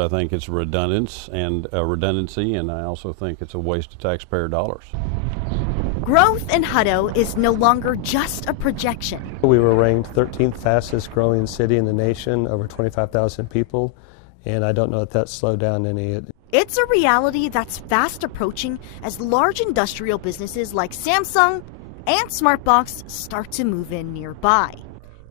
I think it's redundancy, and I also think it's a waste of taxpayer dollars. Growth in Hutto is no longer just a projection. We were ranked 13th fastest growing city in the nation, over 25,000 people, and I don't know if that slowed down any. It's a reality that's fast approaching as large industrial businesses like Samsung and Smartbox start to move in nearby.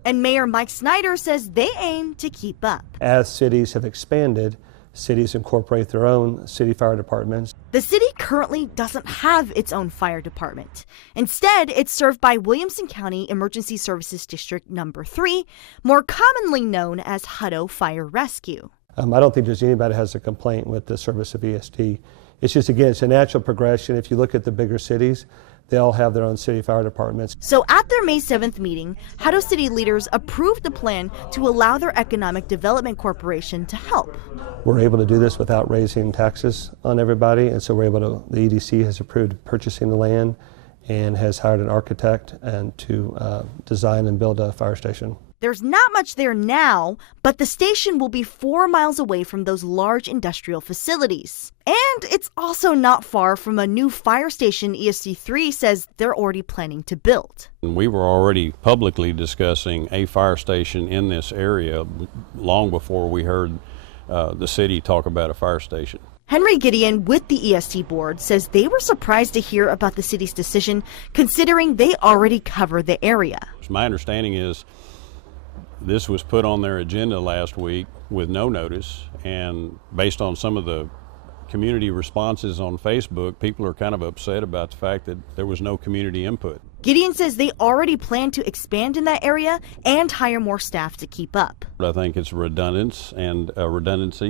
And Mayor Mike Snyder says they aim to keep up. As cities have expanded, cities incorporate their own city fire departments. The city currently doesn't have its own fire department. Instead, it's served by Williamson County Emergency Services District Number 3, more commonly known as Hutto Fire Rescue. I don't think there's anybody that has a complaint with the service of ESD. It's just, again, it's a natural progression. If you look at the bigger cities, they all have their own city fire departments. So at their May 7th meeting, Hutto city leaders approved a plan to allow their Economic Development Corporation to help. We're able to do this without raising taxes on everybody, and so we're able to, the EDC has approved purchasing the land and has hired an architect and to design and build a fire station. There's not much there now, but the station will be 4 miles away from those large industrial facilities. And it's also not far from a new fire station ESD3 says they're already planning to build. We were already publicly discussing a fire station in this area long before we heard the city talk about a fire station. Henry Gideon with the EST board says they were surprised to hear about the city's decision, considering they already cover the area. My understanding is this was put on their agenda last week with no notice, and based on some of the community responses on Facebook, people are kind of upset about the fact that there was no community input. Gideon says they already plan to expand in that area and hire more staff to keep up. I think it's redundancy,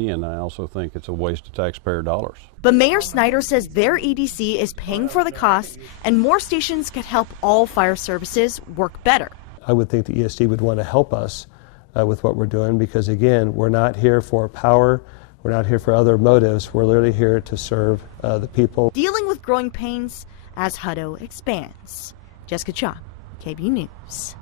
and I also think it's a waste of taxpayer dollars. But Mayor Snyder says their EDC is paying for the costs, and more stations could help all fire services work better. I would think the ESD would want to help us with what we're doing because, again, we're not here for power. We're not here for other motives. We're literally here to serve the people. Dealing with growing pains as Hutto expands. Jessica Cha, KB News.